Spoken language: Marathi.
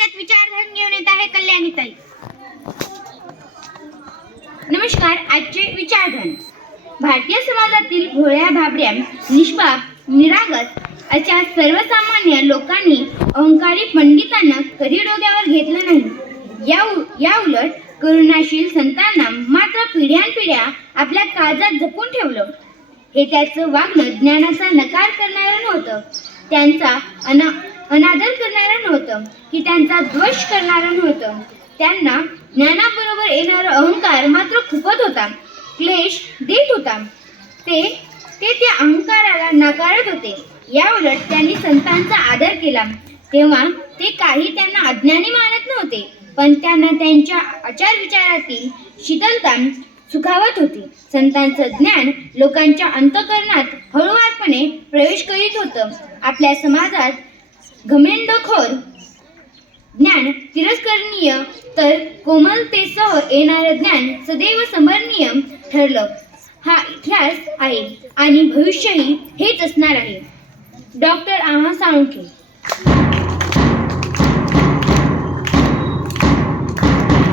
वर्गात विचारधन घेऊन येत आहे कल्याणीताई. नमस्कार आजचे विचारधन. भारतीय समाजातील भोळ्या भाबड्या निष्पाप निरागस अशा सर्वसामान्य लोकांनी अहंकारी पंडितांना कधी डोक्यावर घेतलं नाही. या उ- या उलट करुणाशील संतांना मात्र पिढ्यानपिढ्या आपल्या काळजात जपून ठेवलं. हे त्याचं वागणं ज्ञानाचा नकार करणारं नव्हतं. त्यांचा अना अनादर होतं की त्यांचा द्वेष करणारं नव्हतं. त्यांना ज्ञानाबरोबर येणारा अहंकार मात्र खूपच होता. क्लेश देत होता. ते ते त्या अहंकाराला नाकारत होते. या उलट त्यांनी संतांचा आदर केला. तेव्हा ते काही त्यांना अज्ञानी मानत नव्हते पण त्यांना त्यांच्या आचार विचारातील शीतलता सुखावत होती. संतांचं ज्ञान लोकांच्या अंतकरणात हळूवारपणे प्रवेश करीत होतं. आपल्या समाजात घमेंडखोर ज्ञान तिरस्करणीय तर कोमलतेसह येणारं ज्ञान सदैव समरणीय ठरलं. हा इतिहास आहे आणि भविष्यही हेच असणार आहे. डॉक्टर आहा साळुंखे